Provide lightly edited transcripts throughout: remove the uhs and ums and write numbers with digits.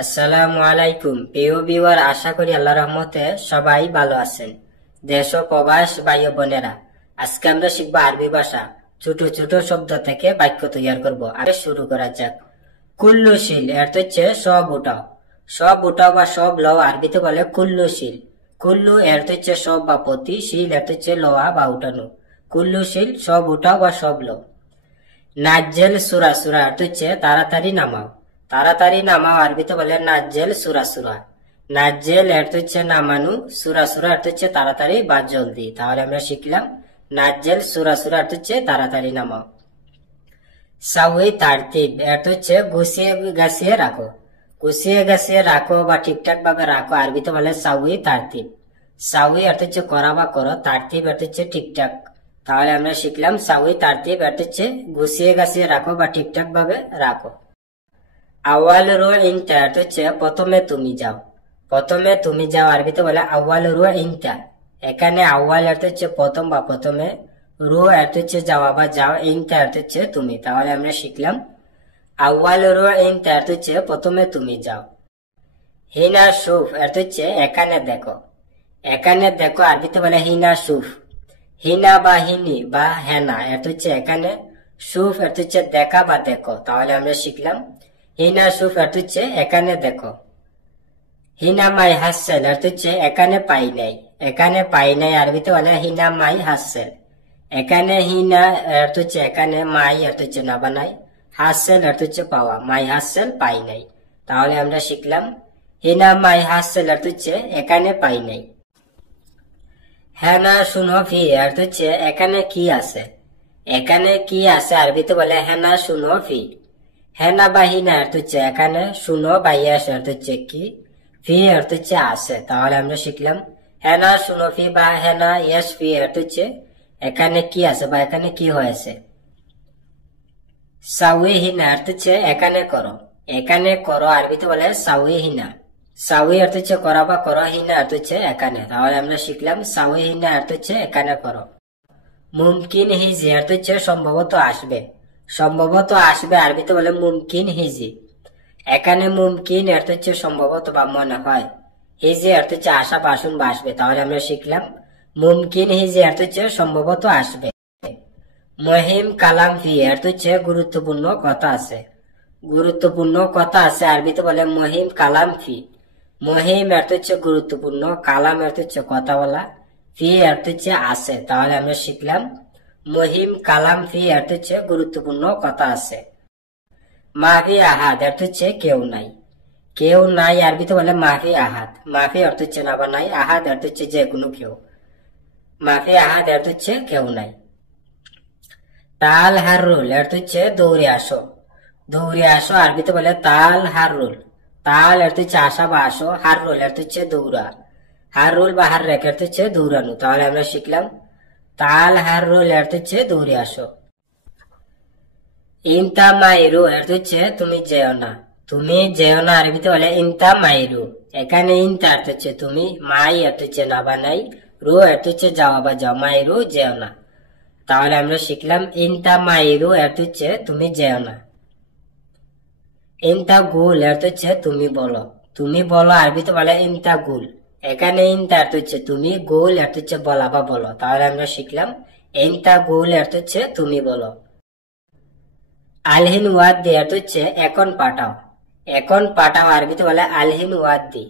আসসালামু আলাইকুম প্রিয় ভিউয়ার, আশা করি আল্লাহর রহমতে সবাই ভালো আছেন। দেশ ও প্রবাস ভাই ও বোনেরা, আজকে আমরা শিখবো আরবি ভাষা। ছোট ছোট শব্দ থেকে বাক্য তৈরি করব। আগে শুরু করা যাক। কুল্লুশীল এর হচ্ছে সব উঠাও। সব উঠাও বা সব লও আরবিতে বলে কুল্লুশীল। কুল্লু এর হচ্ছে সব বা প্রতি, শীল এর হচ্ছে লওয়া বা উঠানো। কুল্লুশীল সব উঠাও বা সব লও। নাজ্জেল সুরা সুরা অর্থ হচ্ছে তাড়াতাড়ি নামাও। তাড়াতাড়ি নামাও আরবিতে বলে নাজ্জেল সুরা সুরা। নাজ্জেল অর্থ হচ্ছে নামানো, সুরা সুরা অর্থ হচ্ছে তাড়াতাড়ি বা জলদি। তাহলে আমরা শিখলাম নাজ্জেল সুরা সুরা অর্থ হচ্ছে তাড়াতাড়ি নামাও। সাউই তারতিব অর্থ হচ্ছে গুছিয়ে গাছিয়ে রাখো। গুছিয়ে গাছিয়ে রাখো বা ঠিকঠাক ভাবে রাখো আরবিতে বলে সাউই তারতিব। সাউই অর্থ হচ্ছে করা বা করো, তারতিব অর্থ হচ্ছে ঠিকঠাক। তাহলে আমরা শিখলাম সাউই তারতিব অর্থ হচ্ছে গুছিয়ে গাছিয়ে রাখো বা ঠিকঠাক ভাবে রাখো। আওয়াল রু ইনতা অর্থ হচ্ছে প্রথমে তুমি যাও। প্রথমে তুমি যাও আরবিতে বলে আওয়াল রু ইনতা। এখানে আওয়াল অর্থ হচ্ছে প্রথম বা প্রথমে, রু অর্থ হচ্ছে যাওয়া বা যাও, ইনতা অর্থ হচ্ছে তুমি। তাহলে আমরা শিখলাম আওয়াল রু ইনতা অর্থ হচ্ছে প্রথমে তুমি যাও। হিনা সুফ অর্থ হচ্ছে এখানে দেখো। এখানে দেখো আরবিতে বলে হিনা সুফ। হিনা বা হিনি বা হেনা অর্থ হচ্ছে এখানে, সুফ অর্থ হচ্ছে দেখা বা দেখো। তাহলে আমরা শিখলাম হিনা সুফ অর্থ হচ্ছে এখানে দেখো। হিনা মাই হাসেল অর্থ হচ্ছে এখানে পাই নাই। এখানে পাই নাই আরবিতে বলে হিনা মাই হাসেল। এখানে হিনা অর্থ হচ্ছে এখানে, মাই অর্থ হচ্ছে না বানাই, হাসেল অর্থ হচ্ছে পাওয়া। মাই হাসেল পাই নাই। তাহলে আমরা শিখলাম হিনা মাই হাসেল অর্থ হচ্ছে এখানে পাই নাই। হেনা শুনো ফি অর্থ হচ্ছে এখানে কি আছে। এখানে কি আছে আরবিতে বলে হেনা শুনো ফি। হেনা বা হিনা অর্থ হচ্ছে এখানে, শুনো বা ইয়াস অর্থ হচ্ছে কি, ফি অর্থ হচ্ছে আছে। তাহলে আমরা শিখলাম হেনা শুনো ফি বা হেনা ইয়াস ফি অর্থ হচ্ছে এখানে কি আছে বা এখানে কি হয়েছে। সাউই হিনা অর্থ হচ্ছে এখানে করো। এখানে করো আরবিতে বলে সাউই হিনা। সাউই অর্থ হচ্ছে করা বা করো, হিনা অর্থ হচ্ছে এখানে। তাহলে আমরা শিখলাম সাউই হিনা অর্থ হচ্ছে এখানে করো। মুমকিন হিজি অর্থ হচ্ছে সম্ভবত আসবে। সম্ভবত আসবে আরবিতে বলে মুমকিন হিজি। এখানে মুমকিন অর্থ হচ্ছে সম্ভবত বা মনে হয়, হিজি অর্থ হচ্ছে আশা বা আসুন বা আসবে। তাহলে আমরা শিখলাম মুমকিন হিজি অর্থ হচ্ছে সম্ভবত আসবে। মহিম কালাম ফি অর্থ হচ্ছে গুরুত্বপূর্ণ কথা আছে। গুরুত্বপূর্ণ কথা আছে আরবিতে বলে মহিম কালাম ফি। মহিম অর্থ হচ্ছে গুরুত্বপূর্ণ, কালাম অর্থ হচ্ছে কথা বলা, ফি অর্থ হচ্ছে আছে। তাহলে আমরা শিখলাম মহিম কালাম ফি অর্থ হচ্ছে গুরুত্বপূর্ণ কথা আছে। মাফি আহাদ অর্থ হচ্ছে কেউ নাই। কেউ নাই আরবিতে বলে মাফি আহাদ। মাফি অর্থ হচ্ছে না বা নাই, আহাদ অর্থ হচ্ছে যে কোনো কেউ। মাফি আহাদ অর্থ হচ্ছে কেউ নাই। তাল হারুল অর্থ হচ্ছে দৌড়ে আসো। দৌড়ে আসো আরবিতে বলে তাল হারুল। তাল অর্থ হচ্ছে আসা বা আসো, হারুল অর্থ হচ্ছে দৌড়া। হারুল বা হার রেখ অর্থ হচ্ছে দৌড়ানো। তাহলে আমরা শিখলাম তাল হারুল অর্থ হচ্ছে দৌড়ে আসো। ইনতা মাইরু অর্থ হচ্ছে তুমি যেও না। তুমি যেও না আরবিতে বলে ইনতা মাইরু। এখানে ইনতা অর্থ হচ্ছে তুমি, মাই অর্থ হচ্ছে না বা নাই, রু অর্থ হচ্ছে যাওয়া বা যাও, মাইরু যেও না। তাহলে আমরা শিখলাম ইনতা মাইরু অর্থ হচ্ছে তুমি যেও না। ইনতা গুল অর্থ হচ্ছে তুমি বলো। তুমি বলো আরবিতে বলে ইনতা গুল। এখানে ইনতা অর্থ হচ্ছে তুমি, গুল অর্থ হচ্ছে বলা বা বলো। তাহলে আমরা শিখলাম ইনতা গুল অর্থ হচ্ছে তুমি বলো। আলহিন ওয়াদ্দি অর্থ হচ্ছে এখন পাঠাও। এখন পাঠাও আরবিতে বলে আলহিন ওয়াদ্দি।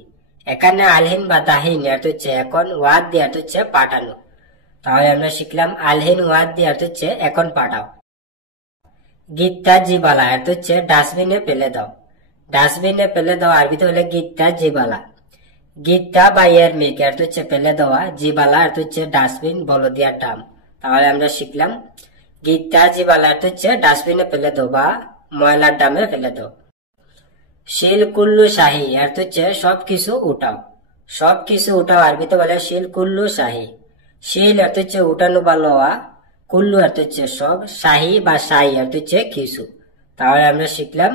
এখানে আলহিন বা তাহিন অর্থ হচ্ছে এখন, ওয়াদ্দি অর্থ হচ্ছে পাঠানো। তাহলে আমরা শিখলাম আলহিন ওয়াদ্দি অর্থ হচ্ছে এখন পাঠাও। গিত্তা জিবালা অর্থ হচ্ছে ডাস্টবিনে ফেলে দাও। ডাস্টবিনে ফেলে দাও আরবিতে বলে গিত্তা জিবালা। গিত্তা বা এর মেক অর্থ হচ্ছে ফেলে দেওয়া, জিবালা অর্থ হচ্ছে ডাস্টবিন, বলদিয়ার ডাম। তাহলে আমরা শিখলাম গিত্তা জিবালা অর্থ হচ্ছে ডাস্টবিনে ফেলে দাও বা ময়লার ডামে ফেলে দাও। শিল কুল্লু শাহী অর্থ হচ্ছে সবকিছু উঠাও। সবকিছু উঠাও আরবিতে বলে শিল কুল্লু শাহী। শিল অর্থ হচ্ছে উঠানো বা লওয়া, কুল্লু অর্থ হচ্ছে সব, শাহী বা শাহী অর্থ হচ্ছে কিছু। তাহলে আমরা শিখলাম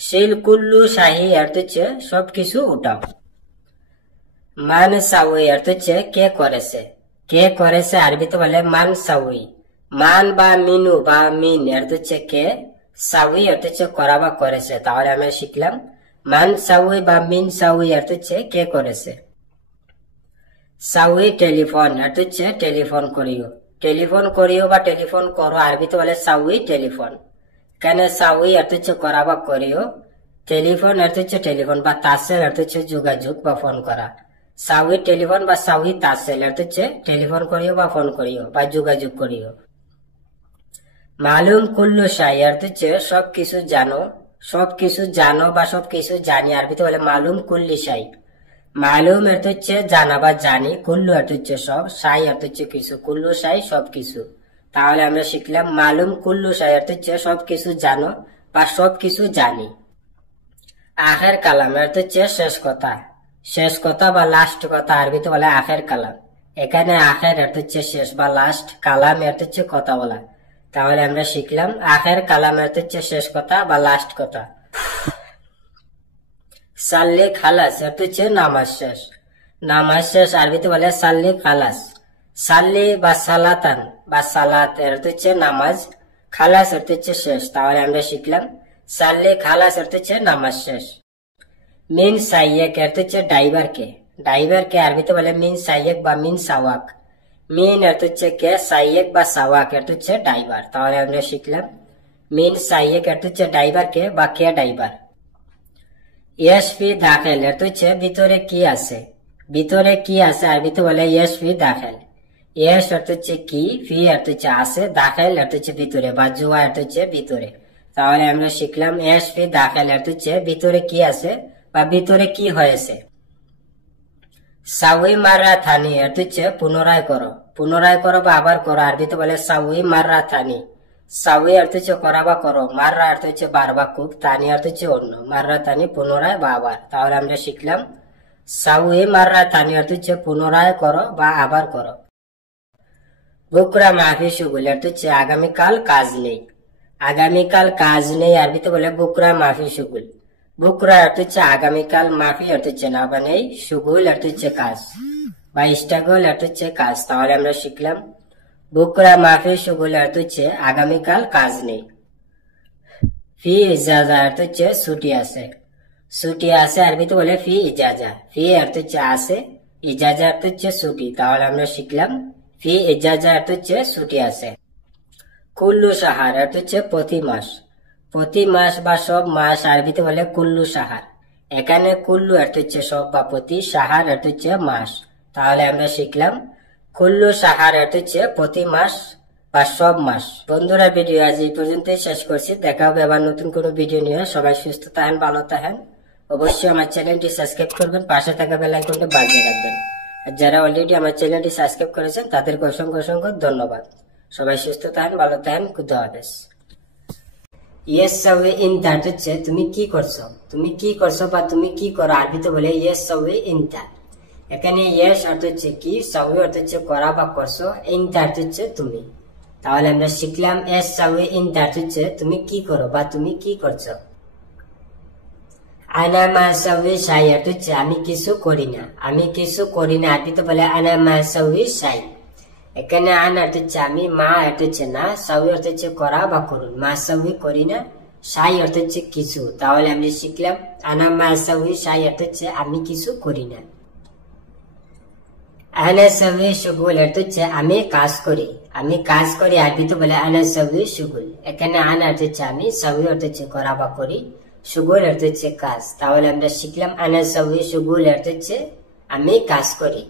শিল কুল্লু শাহী অর্থ হচ্ছে সবকিছু উঠাও। মান সাউই অর্থ হচ্ছে কে করেছে। কে করেছে আরবিতে বলে মান সাউই। মান বা মিনু বা মিন অর্থ হচ্ছে কে, সাউই অর্থ হচ্ছে করা বা করেছে। তাহলে আমরা শিখলাম মান সাউই বা মিন সাউই অর্থ হচ্ছে কে করেছে। সাউই টেলিফোন অর্থ হচ্ছে টেলিফোন করিও। টেলিফোন করিও বা টেলিফোন করো আরবিতে বলে সাউই টেলিফোন। এখানে সাউই অর্থ হচ্ছে করা বা করিও, টেলিফোন অর্থ হচ্ছে টেলিফোন বা তাসেল অর্থ হচ্ছে যোগাযোগ বা ফোন করা। সাউই টেলিফোন বা সাউই তাসেল অর্থ হচ্ছে টেলিফোন করিও বা ফোন করিও বা যোগাযোগ করিও। মালুম কুল্লু শাই অর্থ হচ্ছে সবকিছু জানো, সবকিছু জানো বা সবকিছু জানি আরবিতে বলে মালুম কুল্লি শাই। মালুম অর্থ হচ্ছে জানা বা জানি, কুল্লু অর্থ হচ্ছে সব, শাই অর্থ হচ্ছে কিছু, কুল্লু শাই সবকিছু। তাহলে আমরা শিখলাম মালুম কুল্লু শাই অর্থ হচ্ছে সবকিছু জানো বা সবকিছু জানি। আখের কালাম অর্থ হচ্ছে শেষ কথা, শেষ কথা বা লাস্ট কথা আরবিতে বলে আখের কালাম। এখানে আখের অর্থ হচ্ছে শেষ বা লাস্ট, কালাম অর্থ হচ্ছে কথা বলা। তাহলে আমরা শিখলাম আখের কালাম অর্থ হচ্ছে শেষ কথা বা লাস্ট কথা। সাল্লি খালাস অর্থ হচ্ছে নামাজ শেষ, নামাজ শেষ আরবিতে বলে সাল্লি খালাস। সাল্লি বা সালাতান বা সালাত অর্থ হচ্ছে নামাজ, খালাস অর্থ হচ্ছে শেষ। তাহলে আমরা শিখলাম সাল্লি খালাস অর্থ হচ্ছে নামাজ শেষ। মিন সাইয়েক অর্থ হচ্ছে ড্রাইভার কে, ড্রাইভার কে আরবিতে বলে মিন সাইয়েক বা মিন সাওয়াক। মিন অর্থ হচ্ছে কে, সাইয়েক বা সাওয়াক অর্থ হচ্ছে ড্রাইভার। তাহলে আমরা শিখলাম মিন সাইয়েক অর্থ হচ্ছে ড্রাইভার কে বা কে ড্রাইভার। ইয়েস ফি দাখেল অর্থ হচ্ছে ভিতরে কি আছে, ভিতরে কি আছে আরবিতে বলে ইয়েস ফি দাখেল। ইয়েস অর্থ হচ্ছে কি, ফি অর্থ হচ্ছে আছে, দাখেল অর্থ হচ্ছে ভিতরে বা জুয়া অর্থ হচ্ছে ভিতরে। তাহলে আমরা শিখলাম ইয়েস ফি দাখেল অর্থ হচ্ছে ভিতরে কি আছে বা ভিতরে কি হয়েছে। সাউই মাররা থানি অর্থ হচ্ছে পুনরায় করো, পুনরায় করো বা আবার করো আরবিতে বলে সাউই মাররা থানি। সাউই অর্থ হচ্ছে করা বা করো, মাররা অর্থ হচ্ছে বার বা খুব, তানি অর্থ হচ্ছে অন্য, মাররা থানি পুনরায় বা আবার। তাহলে আমরা শিখলাম সাউই মাররা থানি অর্থ হচ্ছে পুনরায় করো বা আবার করো। বুকরা মাফি শুগুল অর্থ হচ্ছে আগামীকাল কাজ নেই, আগামীকাল কাজ নেই আরবিতে বলে বুকরা মাফি শুগুল। বুকরা অর্থ হচ্ছে আগামীকাল, মাফি অর্থ হচ্ছে না বা নেই, শুগুল অর্থ হচ্ছে কাজ বা স্ট্রাগল অর্থ হচ্ছে কাজ। তাহলে আমরা শিখলাম বুকরা মাফি শুগুল অর্থ হচ্ছে আগামীকাল কাজ নেই। ফি ইজাজা অর্থ হচ্ছে ছুটি আছে, ছুটি আছে আরবিতে বলে ফি ইজাজা। ফি অর্থ হচ্ছে আছে, ইজাজা অর্থ হচ্ছে ছুটি। তাহলে আমরা শিখলাম ফি ইজাজা অর্থ হচ্ছে ছুটি আছে। কুল্লু সাহার অর্থ হচ্ছে প্রতি মাস, প্রতি মাস বা সব মাস আরবিতে বলে কুল্লু সাহার। এখানে কুল্লু অর্থ হচ্ছে সব বা প্রতি, সাহার অর্থ হচ্ছে মাস। তাহলে আমরা শিখলাম কুল্লু সাহার অর্থ হচ্ছে প্রতি মাস বা সব মাস। বন্ধুরা ভিডিও আজ এই পর্যন্তই শেষ করছি, দেখা হবে আবার নতুন কোনো ভিডিও নিয়ে। সবাই সুস্থ থাকেন, ভালো থাকেন। অবশ্যই আমার চ্যানেলটি সাবস্ক্রাইব করবেন, পাশে থাকা বেল আইকনটি বাজিয়ে রাখবেন। আর যারা অলরেডি আমার চ্যানেলটি সাবস্ক্রাইব করেছেন তাদেরকে অসংখ্য অসংখ্য ধন্যবাদ। সবাই সুস্থ থাকেন, ভালো থাকেন, খুদা হাফেজ। ইয়েস সাউই ইনতা হচ্ছে তুমি কি করছো, তুমি কি করছো বা তুমি কি করো আরবিতে বলে ইয়েস সাউই ইনতা। এখানে ইয়েস অর্থ হচ্ছে কি, সাউই অর্থ হচ্ছে করা বা করছো, ইনতা অর্থ হচ্ছে তুমি। তাহলে আমরা শিখলাম ইয়েস সাউই ইনতা হচ্ছে তুমি কি করো বা তুমি কি করছো। আনা মা সাউই শাই অর্থ হচ্ছে আমি কিছু করি না, আমি কিছু করি না আরবিতে বলে আনা মা সাউই শাই। এখানে আন অর্থ হচ্ছে আমি, মা অর্থ হচ্ছে না, সাউই অর্থ হচ্ছে করা বা করুন, মা সাউই করি না, শাই অর্থ হচ্ছে কিছু। তাহলে আমরা শিখলাম আনা মা সাউই শাই অর্থ হচ্ছে আমি কিছু করি না। আনা সাউই শুগুল অর্থ হচ্ছে আমি কাজ করি, আমি কাজ করি আরবিতে বলে আনা সাউই শুগুল। এখানে আন অর্থ হচ্ছে আমি, সাউই অর্থ হচ্ছে করা বা করি, শুগুল অর্থ হচ্ছে কাজ। তাহলে আমরা শিখলাম আনা সাউই শুগুল অর্থ হচ্ছে আমি কাজ করি।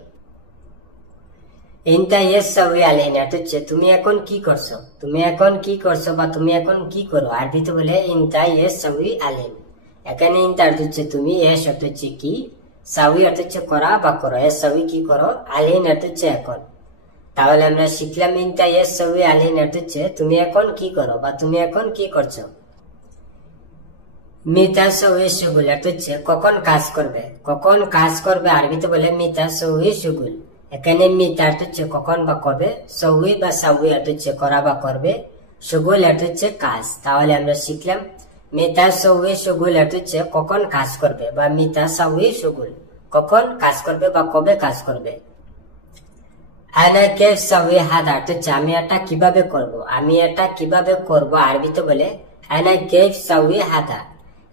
ইনতা ইয়েস সাউই আলাইনা অর্থ হচ্ছে তুমি এখন কি করছো, তুমি এখন কি করছো বা তুমি এখন কি করো আরবিতে বলে ইনতা ইয়েস সাউই আলাইন। এখানে ইনতা অর্থ হচ্ছে তুমি, ইয়েস অর্থ হচ্ছে কি, সাউই অর্থ হচ্ছে করা বা করো, ইয়েস সাউই কি করো, আলাইন অর্থ হচ্ছে এখন। তাহলে আমরা শিখলাম ইনতা ইয়েস সাউই আলাইন অর্থ হচ্ছে তুমি এখন কি করো বা তুমি এখন কি করছো। মিতা সাউই শুগুল অর্থ হচ্ছে কখন কাজ করবে, কখন কাজ করবে আরবিতে বলে মিতা সাউই শুগুল। এখানে মিতা অর্থ হচ্ছে কখন বা কবে, সাউই বা সাউই অর্থ হচ্ছে করা বা করবে, শুগুল অর্থ হচ্ছে কাজ। তাহলে আমরা শিখলাম মিতা সাউই শুগুল অর্থ হচ্ছে কখন কাজ করবে বা মিতা সাউই শুগুল, কখন কাজ করবে বা কবে কাজ করবে। আনা কেফ সাউই হাদা অর্থ হচ্ছে আমি এটা কিভাবে করব, আমি এটা কিভাবে করব আরবিতে বলে আনা কেফ সাউই হাদা।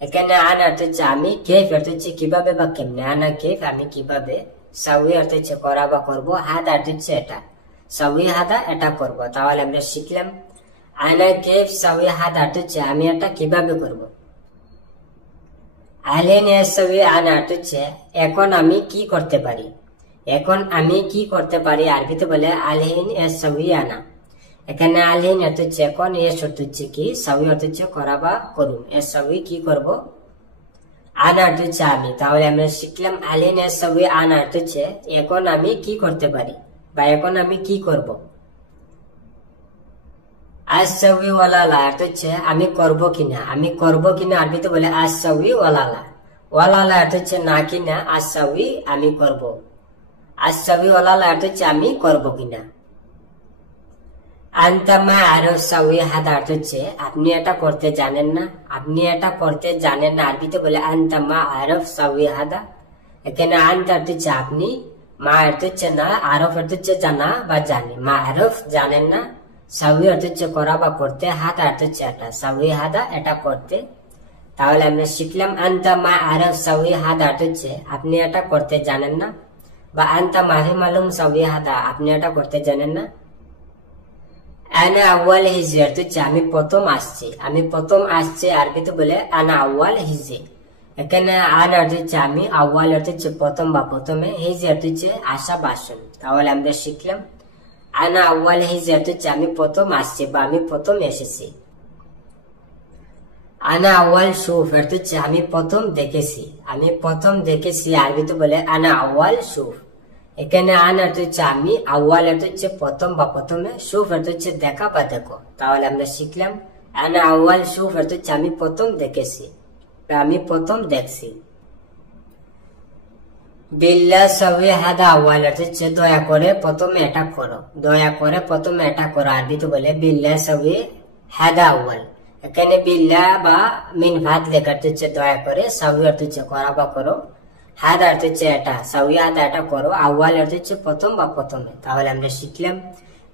এখানে আন অর্থ হচ্ছে আমি, কেফ অর্থ হচ্ছে কিভাবে বা কেমনে, আনা কেফ আমি কিভাবে, সাউই অর্থ হচ্ছে করা বা করবো, হাদা অর্থ হচ্ছে এটা, সাউই হাদা এটা করব। তাহলে আমরা শিখলাম আনা কেফ সাউই হাদা অর্থ হচ্ছে আমি এটা কিভাবে করব। আলেন সাউই আনা অর্থ হচ্ছে এখন আমি কি করতে পারি, এখন আমি কি করতে পারি আরবিতে বলে আলহিন সাউই আনা। এখানে আলহিন অর্থ হচ্ছে এখন, এস অর্থ হচ্ছে কি, সাউই অর্থ হচ্ছে করা বা করুন, সাউই কি করব, আনা অর্থ হচ্ছে আমি। তাহলে আমরা শিখলাম আলহিন সাউই আনা অর্থ হচ্ছে এখন আমি কি করতে পারি বা এখন আমি কি করব। আসাউই ওয়ালালা অর্থ হচ্ছে আমি করব কিনা, আমি করব কিনা আরবিতে বলে আসাউই ওয়ালালা। ওয়ালালা অর্থ হচ্ছে না কিনা, আসাউই আমি করব, আসাউই ওয়ালালা অর্থ হচ্ছে আমি করব কিনা। আনতামা আরো সাউই হাদা অর্থ হচ্ছে আপনি এটা করতে জানেন না, আপনি এটা করতে জানেন না আরবিতে বলে আনতামা আরফ সাউই হাদা। এখানে আনতা অর্থ হচ্ছে আপনি, মা অর্থ হচ্ছে না, আরফ অর্থ হচ্ছে জানা বা জানি, মা আরফ জানেন না, সাউই অর্থ হচ্ছে করা বা করতে, হাদা অর্থ হচ্ছে এটা, সাউই হাদা এটা করতে। তাহলে আমরা শিখলাম আনতা মা আরফ সাউই হাদা অর্থ হচ্ছে আপনি এটা করতে জানেন না, বা আনতা মাহি মালুম সাউই হাদা আপনি এটা করতে জানেন না। আনা আউয়াল হিজে অর্থ হচ্ছে আমি প্রথম আসছি, আমি প্রথম আসছে আরবিতে বলে আনা আউয়াল হিজে। এখানে আনা অর্থ হচ্ছে আমি, আউয়াল অর্থ হচ্ছে প্রথম বা প্রথমে, হিজে অর্থ হচ্ছে আসা বা আসুন। তাহলে আমরা শিখলাম আনা আউয়াল হিজে অর্থ হচ্ছে আমি প্রথম আসছি বা আমি প্রথম এসেছি। আনা আউয়াল শুফ অর্থ হচ্ছে আমি প্রথম দেখেছি, আমি প্রথম দেখেছি আরবিতে বলে আনা আউয়াল শুফ। এখানে আন অর্থ হচ্ছে আমি, আউয়াল অর্থ হচ্ছে প্রথম বা প্রথমে, শুফ অর্থ হচ্ছে দেখা বা দেখো। তাহলে আমরা শিখলাম আনা আউয়াল শুফ অর্থ হচ্ছে আমি প্রথম দেখেছি বা আমি প্রথম দেখছি। বিল্লাহ সাউই হাদা আউয়াল অর্থ হচ্ছে দয়া করে প্রথমে এটা করো, দয়া করে প্রথমে এটা করো আরবিতে বলে বিল্লাহ সাউই হাদা আউয়াল। এখানে বিল্লাহ বা মিন ভাত লেখা অর্থ হচ্ছে দয়া করে, সাউই অর্থ হচ্ছে করা বা করো, হাদা অর্থ হচ্ছে এটা, সাউই হাদা এটা করো, আউয়াল অর্থ হচ্ছে প্রথম বা প্রথমে। তাহলে আমরা শিখলাম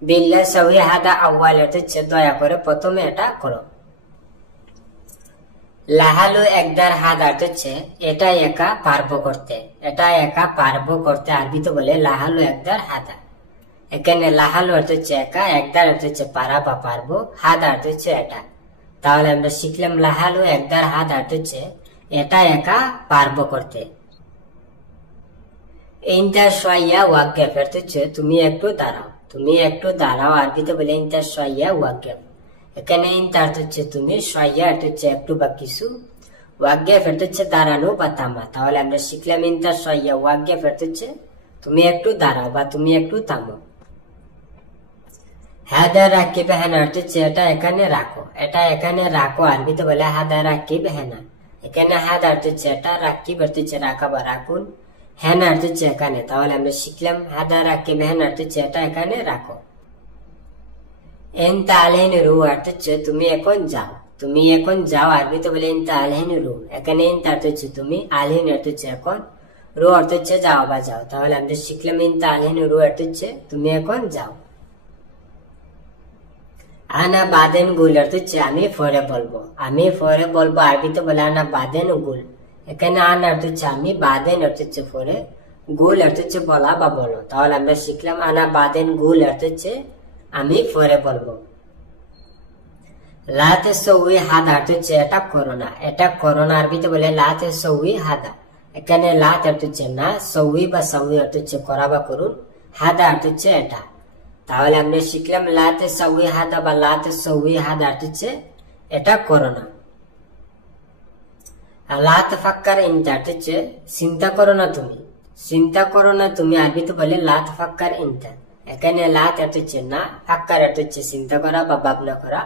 বিল্লাহ সাউই হাদা আউয়াল অর্থ হচ্ছে দয়া করে প্রথমে এটা করো। লাহালু একদার হাদা অর্থ হচ্ছে এটা একা পারবো করতে, এটা একা পারবো করতে আরবিতে বলে লাহালু একদার হাদা। এখানে লাহালু অর্থ হচ্ছে একা, একদার অর্থ হচ্ছে পারা বা পারবো, হাদা অর্থ হচ্ছে এটা। তাহলে আমরা শিখলাম লাহালু একদার হাদা অর্থ হচ্ছে এটা একা পারবো করতে। ইনতা শোয়া ওয়াকফ অর্থ হচ্ছে তুমি একটু দাঁড়াও, তুমি একটু দাঁড়াও আরবিতে বলে ইনতা শোয়া ওয়াকফ। এখানে ইনতা অর্থ হচ্ছে তুমি, শোয়া অর্থ হচ্ছে একটু বা কিছু, ওয়াকফ অর্থ হচ্ছে দাঁড়ানো বা থামা। তাহলে আমরা শিখলাম ইনতা শোয়া ওয়াকফ অর্থ হচ্ছে তুমি একটু দাঁড়াও বা তুমি একটু থামো। হাদা রাকিব হেনা অর্থ হচ্ছে এটা এখানে রাখো, এটা এখানে রাখো আরবিতে বলে হাদা রাকিব হেনা। এখানে হাদা অর্থ হচ্ছে এটা, রাকিব অর্থ হচ্ছে রাখা বা রাখুন, হেনা অর্থ হচ্ছে এখানে। তাহলে আমরা শিখলাম হাদা রাকিব হেনা অর্থ হচ্ছে এটা এখানে রাখো। এনতা আলহিন রু অর্থ হচ্ছে তুমি এখন যাও, তুমি এখন যাও আরবিতে বলে এনতা আলহিন রু। এখানে এনতা অর্থ হচ্ছে তুমি, আলহিন অর্থ হচ্ছে এখন, রু অর্থ হচ্ছে যাও বা যাও। তাহলে আমরা শিখলাম এনতা আলহিন রু অর্থ হচ্ছে তুমি এখন যাও। আনা বাদেন গুল অর্থ হচ্ছে আমি পরে বলবো, আমি পরে বলবো আরবিতে বলে আনা বাদেন গুল। এখানে আনা অর্থ হচ্ছে আমি, বাদেন অর্থ হচ্ছে পরে, গুল অর্থ হচ্ছে বলা বা বলো। তাহলে আমরা শিখলাম আনা বাদেন গুল অর্থ হচ্ছে আমি পরে বলবো। লাতে সৌই হাদা অর্থ হচ্ছে এটা করো না, এটা করো না আরবিতে বলে লাতে সৌই হাদা। এখানে লাত অর্থ হচ্ছে না, সৌই বা সৌই অর্থ হচ্ছে করা বা করুন, হাদা অর্থ হচ্ছে এটা। তাহলে আমরা শিখলাম লাতে সৌই হাদা বা লাতে সৌই হাদা অর্থ হচ্ছে এটা করো না। লাত ফাক্কার ইনতা অর্থ হচ্ছে চিন্তা করো না তুমি, চিন্তা করো না তুমি আরবিতে বলে লাত ফাক্কার ইনতা। এখানে লাত অর্থ হচ্ছে না, ফাক্কার অর্থ হচ্ছে চিন্তা করা বা ভাবনা করা,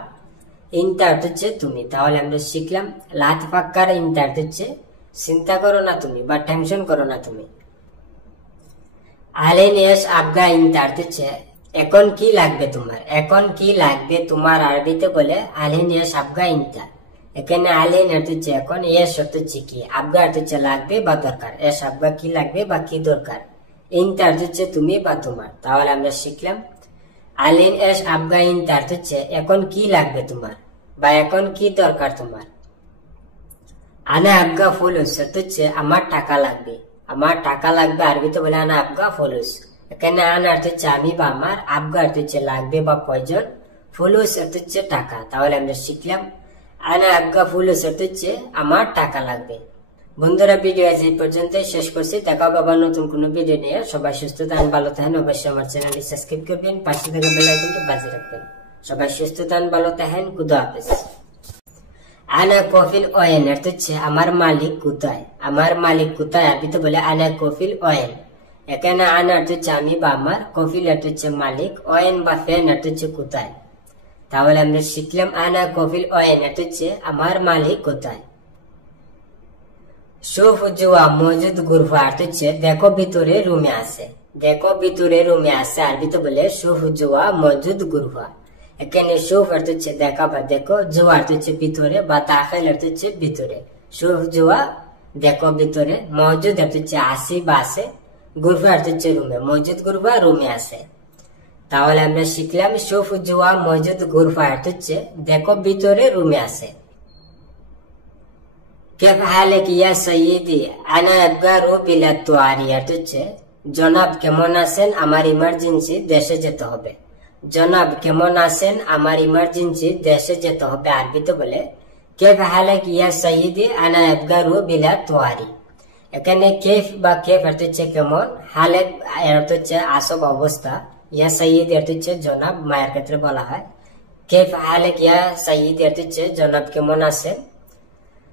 ইনতা অর্থ হচ্ছে তুমি। তাহলে আমরা শিখলাম লাত ফাক্কার ইনতা অর্থ হচ্ছে চিন্তা করো না তুমি বা টেনশন করো না তুমি। আলেন এস আবগা ইনতা অর্থ হচ্ছে এখন কি লাগবে তোমার, এখন কি লাগবে তোমার আরবিতে বলে আলেন এস আবগা ইনতা। এখানে আলেন অর্থ হচ্ছে এখন, এস অর্থ হচ্ছে কি, আবগা অর্থ হচ্ছে লাগবে বা দরকার, এস আবগা কি লাগবে বা কি দরকার, ইনতা অর্থ হচ্ছে তুমি বা তোমার। তাহলে আমরা শিখলাম আলেন এস আবগা ইনতা অর্থ হচ্ছে এখন কি লাগবে তোমার বা এখন কি দরকার তোমার। আনা আবগা ফুলুস অর্থ হচ্ছে আমার টাকা লাগবে, আমার টাকা লাগবে আরবিতে বলে আনা আবগা ফুলুস। এখানে আনা অর্থ হচ্ছে আমি বা আমার, আবগা অর্থ হচ্ছে লাগবে বা প্রয়োজন, ফুলুস অর্থ হচ্ছে টাকা। তাহলে আমরা শিখলাম আনা আবগা ফুলুস অর্থ হচ্ছে আমার টাকা লাগবে। বন্ধুরা ভিডিও আজ এই পর্যন্ত শেষ করছি, দেখা হবে আবার নতুন কোনো ভিডিও নিয়ে। সবাই সুস্থ থাকেন, ভালো থাকেন, অবশ্যই আমার চ্যানেলটি সাবস্ক্রাইব করবেন, পাশে থাকা বেল আইকনটি বাজিয়ে রাখবেন। সবাই সুস্থ থাকেন, ভালো থাকেন, খুদা হাফেজ। আনা কফিল ওয়েন অর্থ হচ্ছে আমার মালিক কোথায়, আমার মালিক কোথায় আরবিতে বলে আনা কফিল ওয়েন। এখানে আনা অর্থ হচ্ছে আমি বা আমার, কফিল অর্থ হচ্ছে মালিক, ওয়েন বা ফেন অর্থ হচ্ছে কোথায়। তাহলে আমরা শিখলাম আনা কফিল ওয়েন অর্থ হচ্ছে আমার মালিক কোথায়। শুফ জুয়া মজুদ গুরফা অর্থ হচ্ছে দেখো ভিতরে রুমে আছে, দেখো ভিতরে রুমে আছে আরবিতে বলে শুফ জুয়া মজুদ গুরফা। এখানে শুফ অর্থ হচ্ছে দেখা বা দেখো, জুয়া অর্থ হচ্ছে ভিতরে বা দাখিল অর্থ হচ্ছে ভিতরে। শুফ জুয়া দেখো ভিতরে, মজুদ অর্থ হচ্ছে আসি বা আছে, গুরফা অর্থ হচ্ছে রুমে, মজুদ গুরফা রুমে আছে। তাহলে আমরা শিখলাম শুফ জুয়া মজুদ গুরফা অর্থ হচ্ছে দেখো ভিতরে রুমে আছে। كيف حالك يا سيدي انا ابغى اروح الى الطوارئ অর্থ হচ্ছে জনাব কেমন আছেন, আমার ইমার্জেন্সি দেশে যেতে হবে। জনাব কেমন আছেন, আমার ইমার্জেন্সি দেশে যেতে হবে আরবিতে বলে كيف حالك يا سيدي انا ابغى اروح الى الطوارئ। এখানে কেফ বা কেফ অর্থ হচ্ছে কেমন, হালেক অর্থ হচ্ছে আসব অবস্থা, ইয়া সাইয়্যিদ অর্থ হচ্ছে জনাব, মায়ের ক্ষেত্রে বলা হয়। কেফ হালেক ইয়া সাইয়্যিদ অর্থ হচ্ছে জনাব কেমন আছেন।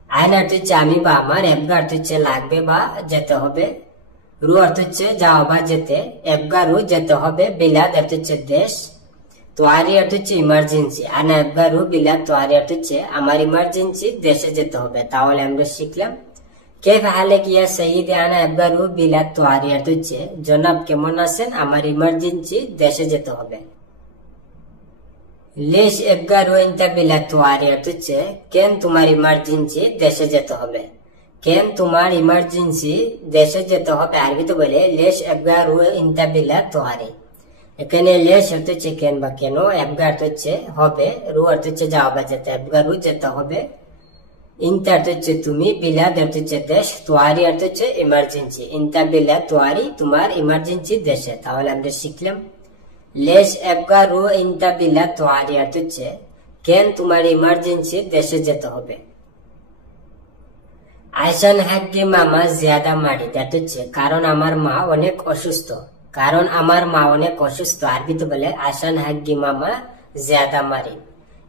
আইন অর্থ হচ্ছে আমি বা আমার, এবগা অর্থ হচ্ছে লাগবে বা যেতে হবে, রু অর্থ হচ্ছে যাওয়া বা যেতে, এবগা রু যেতে হবে, বিলাদ অর্থ হচ্ছে দেশ, তোয়ারি অর্থ হচ্ছে ইমার্জেন্সি, আনা এবগা রু বিলাদ তোয়ারি অর্থ হচ্ছে আমার ইমার্জেন্সি দেশে যেতে হবে। তাহলে আমরা শিখলাম কেফ হালেক ইয়া সাইয়্যিদি আনা এবগা রু বিলাদ তোয়ারি অর্থ হচ্ছে জনাব কেমন আছেন, আমার ইমার্জেন্সি দেশে যেতে হবে। লেশ এবগা রু ইনতা বিলাদ তোয়ারি অর্থ হচ্ছে কেন তোমার ইমার্জেন্সি দেশে যেতে হবে, কেন তোমার ইমার্জেন্সি দেশে যেতে হবে আরবিতে বলে লেশ এবগা রু ইনতা বিলাদ তোয়ারি। এখানে লেশ অর্থ হচ্ছে কেন বা কেন, এবগা অর্থ হচ্ছে হবে, রু অর্থ হচ্ছে যাওয়া বা যেতে, এবগা রু যেতে হবে, ইনতা অর্থ হচ্ছে তুমি, বিলাদ অর্থ হচ্ছে দেশ, তোয়ারি অর্থ হচ্ছে ইমার্জেন্সি, ইনতা বিলাদ তোয়ারি তোমার ইমার্জেন্সি দেশে। তাহলে আমরা শিখলাম লেশ এবগা রু ইনতা বিলাদ তোয়ারি অর্থ হচ্ছে কেন তোমার ইমার্জেন্সি দেশে যেতে হবে। আয়সান হাগ্গি মামা জিয়াদা মারিদ অর্থ হচ্ছে কারণ আমার মা অনেক অসুস্থ, কারণ আমার মা অনেক অসুস্থ আরবিতে বলে আয়সান হাগ্গি মামা জিয়াদা মারিদ।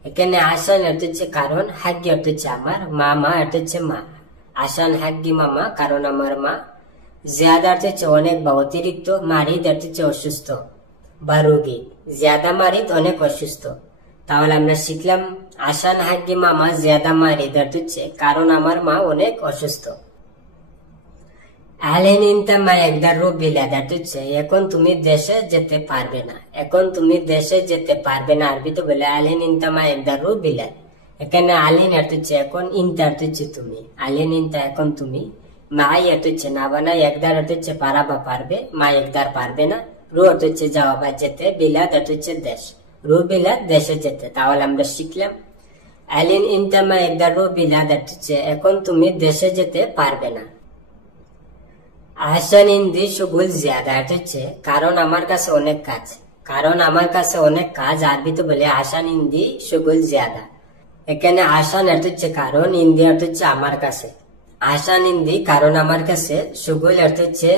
এখানে আসান অর্থ হচ্ছে কারণ, হাগ্গি অর্থ হচ্ছে আমার, মামা অর্থ হচ্ছে মা। আসান হাগ্গি মামা কারণ আমার মা, জিয়াদা অর্থ হচ্ছে অনেক বা অতিরিক্ত, মারিদ অর্থ হচ্ছে অসুস্থ বা রোগী, জিয়াদা মারিদ অনেক অসুস্থ। তাহলে আমরা শিখলাম আসান হাগ্গি মামা জিয়াদা মারিদ অর্থ হচ্ছে কারণ আমার মা অনেক অসুস্থ। আহলেন ইনতা মা একদার রু বিলাদ অর্থ হচ্ছে এখন তুমি দেশে যেতে পারবে না, এখন তুমি দেশে যেতে পারবে না আরবিতে বলে আহলেন ইনতা মা একদার রু বিলাদ। এখানে আলিন অর্থ হচ্ছে এখন, ইনতা অর্থ হচ্ছে তুমি, আলিন ইনতা এখন তুমি, মাই অর্থ হচ্ছে না বানা, একদার অর্থ হচ্ছে পারা বা পারবে, মা একদার পারবে না, রু অর্থ হচ্ছে যাওয়া বা যেতে, বিলাদ অর্থ হচ্ছে দেশ, রু বিলাদ দেশে যেতে। তাহলে আমরা শিখলাম আলিন ইনতা মা একদার রু বিলাদ অর্থ হচ্ছে এখন তুমি দেশে যেতে পারবে না। আহসান ইন্দি শুগুল জিয়াদা অর্থ হচ্ছে কারণ আমার কাছে অনেক কাজ, কারণ আমার কাছে অনেক কাজ আরবিতে বলে আহসান ইন্দি শুগুল জিয়াদা। এখানে আহসান অর্থ হচ্ছে কারণ, ইন্দি অর্থ হচ্ছে আমার কাছে, আহসান ইন্দি কারণ আমার কাছে, শুগুল অর্থ হচ্ছে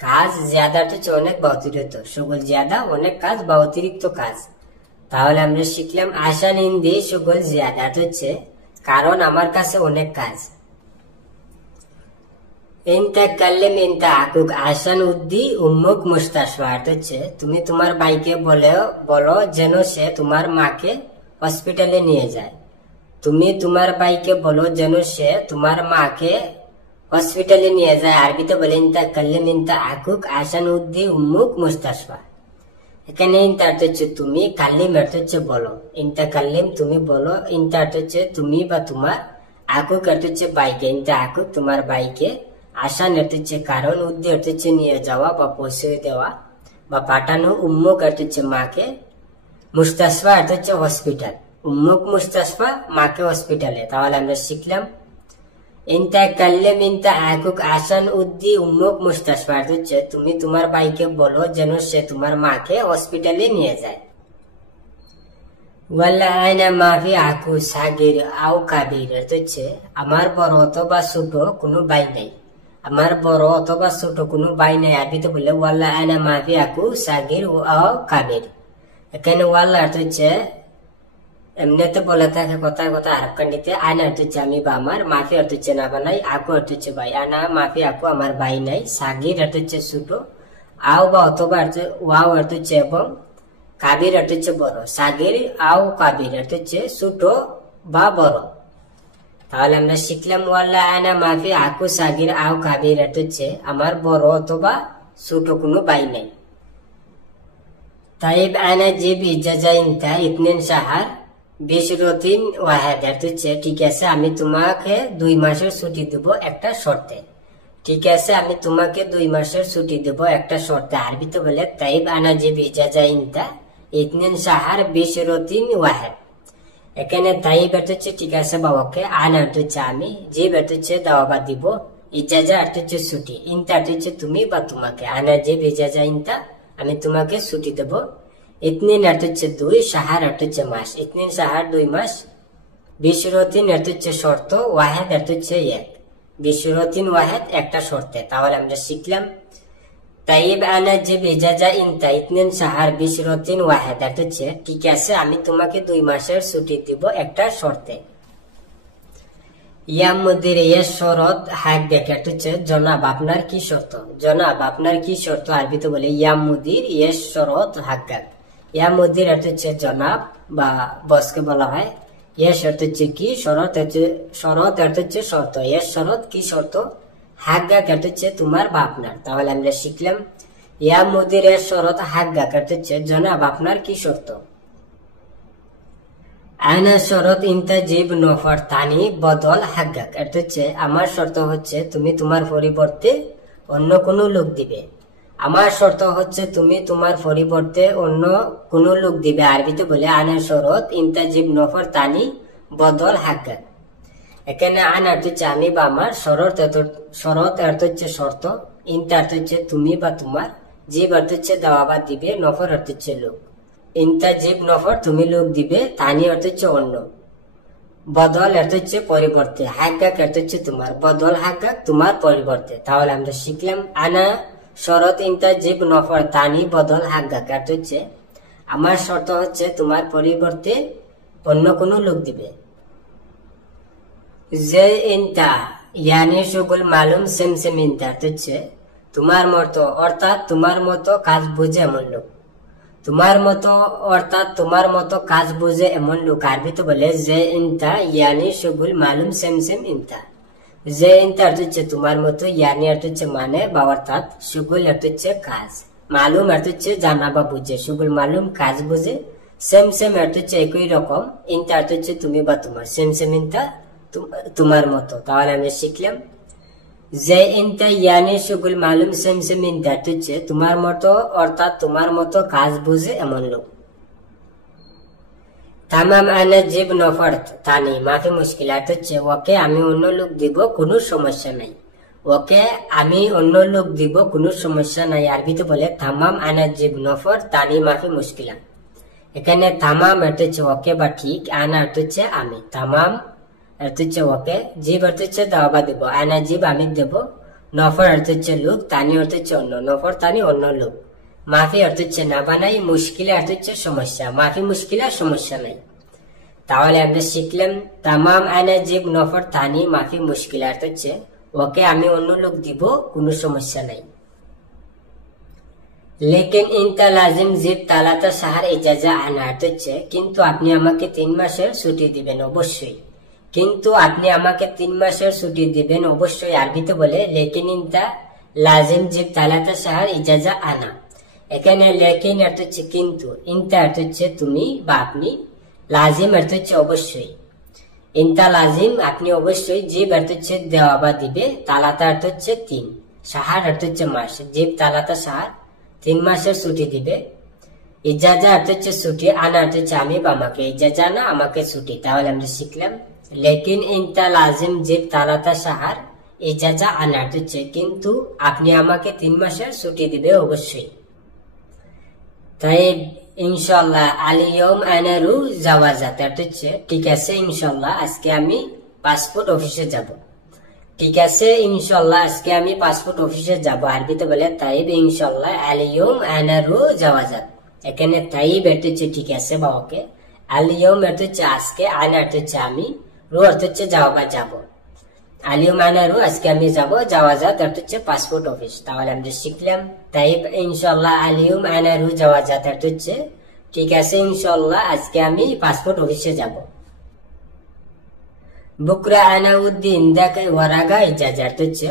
কাজ, জিয়াদা অর্থ হচ্ছে অনেক বা অতিরিক্ত, শুগুল জিয়াদা অনেক কাজ বা অতিরিক্ত কাজ। তাহলে আমরা শিখলাম আহসান ইন্দি শুগুল জিয়াদা অর্থ হচ্ছে কারণ আমার কাছে অনেক কাজ। ইনতা কাল্লেম ইনতা আকুক আহসান উদ্দি উম্মুক মুস্তাশফা অর্থ হচ্ছে তুমি তোমার ভাইকে বলো যেন সে তোমার মাকে হসপিটালে নিয়ে যায়, তুমি তোমার ভাইকে বলো যেন সে তোমার মাকে হসপিটালে নিয়ে যায় আরবিতে বলে ইনতা কাল্লেম ইনতা আকুক আহসান উদ্দি উম্মুক মুস্তাশফা। এখানে ইনতা অর্থ হচ্ছে তুমি, কাল্লিম অর্থ হচ্ছে বলো, ইনতা কাল্লিম তুমি বলো, ইনতা অর্থ হচ্ছে তুমি বা তোমার, আকুক অর্থ হচ্ছে ভাইকে, ইনতা আকুক তোমার ভাইকে, আসান অর্থ হচ্ছে কারণ, উদ্দি অর্থ হচ্ছে নিয়ে যাওয়া বা পৌঁছে দেওয়া বা পাঠানো, উম্মুক অর্থ হচ্ছে মাকে, মুস্তাশফা অর্থ হচ্ছে হসপিটাল, উম্মুক মুস্তাশফা মাকে হসপিটালে। তাহলে আমরা শিখলাম ইনতা কাল্লেম ইনতা আকুক আসান উদ্দি উম্মুক মুস্তাশফা হচ্ছে তুমি তোমার ভাইকে বলো যেন সে তোমার মাকে হসপিটালে নিয়ে যায়। ওয়াল্লা আয়না মাফি আকু সাগির আও কাবির হচ্ছে আমার বড় অথবা ছোট কোনো ভাই নাই, আমার বড় অথবা ছোট কোনো ভাই নাই। আরবিতে বললে ওয়াল্লা আয়না মাফি আকু সাগির আও কাবির। এখানে ওয়াল্লা হচ্ছে এমনিতে বলে থাকে কথায় কথা আরব কান্ডিতে আয়না হচ্ছে আমি বা আমার, মাফি হচ্ছে না বানাই, আকু হচ্ছে ভাই, আনা মাফি আকু আমার ভাই নাই, সাগির হচ্ছে ছোট, আও বা অথবা ওয়াও হচ্ছে এবং, কাবির হচ্ছে বড়। সাগির আও কাবির হচ্ছে ছোট বা বড়। তাহলে আমরা শিখলাম ওয়াল্লা আয়না মাফি আকু সাগির আও কাবির হচ্ছে আমার বড় অথবা ছোট কোনো ভাই নাই। তাইব আয়না জিব ইজাজা ইনতা ইতনিন শাহর বিশরতিন ওয়াহিদ হচ্ছে ঠিক আছে আমি তোমাকে 2 মাসের ছুটি দেব একটা শর্তে। ঠিক আছে আমি তোমাকে 2 মাসের ছুটি দেব একটা শর্তে। আরবিতে বলে তাইব আনা জিব ইজাজা ইনতা ইতনিন শাহর বিশরতিন ওয়াহিদ। এখানে তাইব হচ্ছে ঠিক আছে বাবাকে, আনা হচ্ছে আমি, জিব হচ্ছে দাওয়া দিব, ইজাজা হচ্ছে ছুটি, ইনতা হচ্ছে তুমি বা তোমাকে। আনা জিব ইজাজা ইনতা আমি তোমাকে ছুটি দেব। ইতনিন হচ্ছে 2, শাহর হচ্ছে মাস, ইতনিন শাহর 2 মাস, বিশরতিন হচ্ছে শর্ত, ওয়াহিদ হচ্ছে 1, বিশরতিন ওয়াহিদ একটা শর্তে। তাহলে আমরা শিখলাম তাইব আনা জিব ইজাজা ইনতা ইতনিন শাহর বিশরতিন ওয়াহিদ হচ্ছে ঠিক আছে আমি তোমাকে 2 মাসের ছুটি দিব একটা শর্তে। ইয়া মুদির ইয়া শরত হাক দেখে হচ্ছে জনাব আপনার কি শর্ত, জনাব আপনার কি শর্ত। আরবিতে বলে ইয়া মুদির ইয়া শরত হাক্কাক। ইয়া মুদির হচ্ছে জনাব বা বসকে বলা হয়, ইয়া শর্ত হচ্ছে কি, শরত হচ্ছে শর্ত, ইয়া শরত কি শর্ত, হাক্কাক হচ্ছে তোমার বা আপনার। তাহলে আমরা শিখলাম ইয়া মুদির ইয়া শরত হাক্কাক হচ্ছে জনাব আপনার কি শর্ত। আয়না শরত ইনতা জিব নফর তানি বদল হাক্কাক হচ্ছে আমার শর্ত হচ্ছে তুমি তোমার পরিবর্তে অন্য কোনো লোক দিবে। আমার শর্ত হচ্ছে তুমি তোমার পরিবর্তে অন্য কোনো লোক দিবে। আরবিতে বলে আয়না শরত ইনতা জিব নফর তানি বদল হাক্কাক। এখানে আয়না হচ্ছে আমি বা আমার, শরত হচ্ছে শর্ত, ইনতা হচ্ছে তুমি বা তোমার, জিব হচ্ছে দাওয়া বা দিবে, নফর হচ্ছে লোক। ইনতা জিব নফর তুমি লোক দিবে, তানি হচ্ছে অন্য, বদল হচ্ছে পরিবর্তে, হাক্কাক হচ্ছে তোমার, বদল হাক্কাক তোমার পরিবর্তে। তাহলে আমরা শিখলাম আনা শরত ইনতা জিব নফর তানি বদল হাক্কাক হচ্ছে আমার শর্ত হচ্ছে তোমার পরিবর্তে অন্য কোনো লোক দিবে। যে ইনতা ইয়ানি শুগুল মালুম সেম সেম ইনতা হচ্ছে তোমার মতো অর্থাৎ তোমার মতো কাজ বুঝে এমন লোক, তোমার মতো অর্থাৎ তোমার মতো কাজ বুঝে এমন লোক। আরবিতে বলে যে ইনতা ইয়ানি শুগুল মালুম সেম সেম ইনতা। যে ইনতা হচ্ছে তোমার মতো, ইয়ানি হচ্ছে মানে বা অর্থাৎ, শুগুল হচ্ছে কাজ, মালুম হচ্ছে জানা বা বুঝে, শুগুল মালুম কাজ বুঝে, সেম সেম হচ্ছে একই রকম, ইনতা হচ্ছে তুমি বা তোমার, সেম সেম ইনতা তোমার মতো। তাহলে আমরা শিখলাম যে ইনতা ইয়ানি শুগুল মালুম সেম সেম ইনতা হচ্ছে তোমার মতো অর্থাৎ তোমার মতো কাজ বুঝে এমন লোক। তামাম আনা জিব নফর তানি মাফি মুশকিলাত হচ্ছে ওকে আমি অন্য লোক দিব কোনো সমস্যা নাই, ওকে আমি অন্য লোক দিব কোনো সমস্যা নাই। আরবিতে বলে তামাম আনা জিব নফর তানি মাফি মুশকিলা। এখানে তামাম হচ্ছে ওকে বা ঠিক, আনা হচ্ছে আমি, তামাম হচ্ছে ওকে, জিব হচ্ছে দাওয়া দিব, আনা জিব আমি দেব, নফর হচ্ছে লোক, তানি হচ্ছে অন্য, নফর তানি অন্য লোক, মাফি হচ্ছে না বানাই, মুশকিলা হচ্ছে সমস্যা, মাফি মুশকিলা সমস্যা নাই। তাহলে আমরা শিখলাম তামাম আনা জিব নফর তানি মাফি মুশকিলা হচ্ছে ওকে আমি অন্য লোক দিব কোনো সমস্যা নাই। লেকিন ইনতা লাজিম জিব তালাতা শাহর ইজাজা আনা হচ্ছে কিন্তু আপনি আমাকে 3 মাসের ছুটি দিবেন অবশ্যই, কিন্তু আপনি আমাকে 3 মাসের ছুটি দিবেন অবশ্যই। আরবিতে বলে লেকিন ইনতা লাজিম জিব তালাতা শাহর ইজাজা আনা। এখানে লেকিন হচ্ছে কিন্তু, ইনতা হচ্ছে তুমি বা আপনি, লাজিম হচ্ছে অবশ্যই, ইনতা লাজিম আপনি অবশ্যই, জিব হচ্ছে দেওয়া বা দিবে, তালাতা হচ্ছে 3, শাহর হচ্ছে মাস, জিব তালাতা শাহর 3 মাসের ছুটি দিবে, ইজাজা হচ্ছে ছুটি, আনা হচ্ছে আমি বা আমাকে, ইজাজা না আমাকে ছুটি। তাহলে আমরা শিখলাম লেকিন ইনতা লাজিম জিব তালাতা শাহার ইজাজা আনার হচ্ছে, কিন্তু আপনি আমাকে 3 মাসের ছুটি দিবে অবশ্যই। তাই ইনশাল্লাহ আলিয়ম আনারু জাওয়াজাত হচ্ছে, ঠিক আছে ইনশাল্লাহ আজকে আমি পাসপোর্ট অফিসে যাব। ঠিক আছে ইনশাল্লাহ আজকে আমি পাসপোর্ট অফিসে যাব। আরবিতে বলে তাইব ইনশাল্লাহ আলিয়ম আনারু জাওয়াজাত। এখানে তাইব হচ্ছে ঠিক আছে বা ওকে, আলিয়ম হচ্ছে আজকে, আনা হচ্ছে আমি, রু হচ্ছে যাওয়া যাব। আলিয়ম আনারু আজকে আমি যাব, জাওয়াজাত হচ্ছে পাসপোর্ট অফিস। তাহলে আমরা শিখলাম তাইব ইনশাল্লাহ আলিয়ম আনারু জাওয়াজাত হচ্ছে ঠিক আছে ইনশাল্লাহ আজকে আমি পাসপোর্ট অফিসে যাব। বুকরা আনাউদ্দিন দেখে ওয়ারাগা ইজাজাত হচ্ছে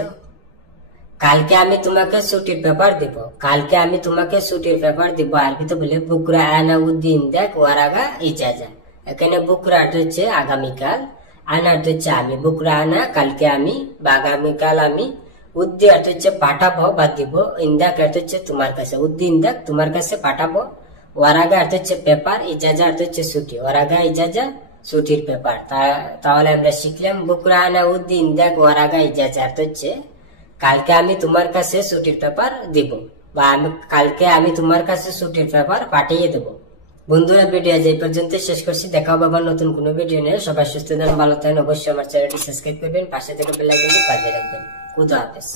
কালকে আমি তোমাকে ছুটির পেপার দিব। কালকে আমি তোমাকে ছুটির পেপার দিব। আরবিতে বলে বুকরা আনাউদ্দিন দেখ ওয়ারাগা ইজাজা। এখানে বুকরা হচ্ছে আগামীকাল, আনা হচ্ছে আমি, বুকরা আনা কালকে আমি বা আগামীকাল আমি, উদ্দি হচ্ছে পাঠাবো বা দিব, ইন্দাক হচ্ছে তোমার কাছে, উদ্দি ইন্দাক তোমার কাছে পাঠাবো, ওয়ারাগা হচ্ছে পেপার, ইজাজা হচ্ছে ছুটি, ওয়ারাগা ইজাজা ছুটির পেপার। তাহলে আমরা শিখলাম বুকরা আনা উদ্দি ইন্দাক ওয়ারাগা ইজাজা হচ্ছে কালকে আমি তোমার কাছে ছুটির পেপার দিব বা কালকে আমি তোমার কাছে ছুটির পেপার পাঠিয়ে দেবো। বন্ধুরা ভিডিও আজ এই পর্যন্ত শেষ করছি। দেখা হবে আবার নতুন কোনো ভিডিও নিয়ে। সবাই সুস্থ থাকেন, ভালো থাকেন। অবশ্যই আমার চ্যানেলটি সাবস্ক্রাইব করবেন, পাশে থেকে বেল আইকনটি বাজিয়ে রাখবেন। খুদা হাফেজ।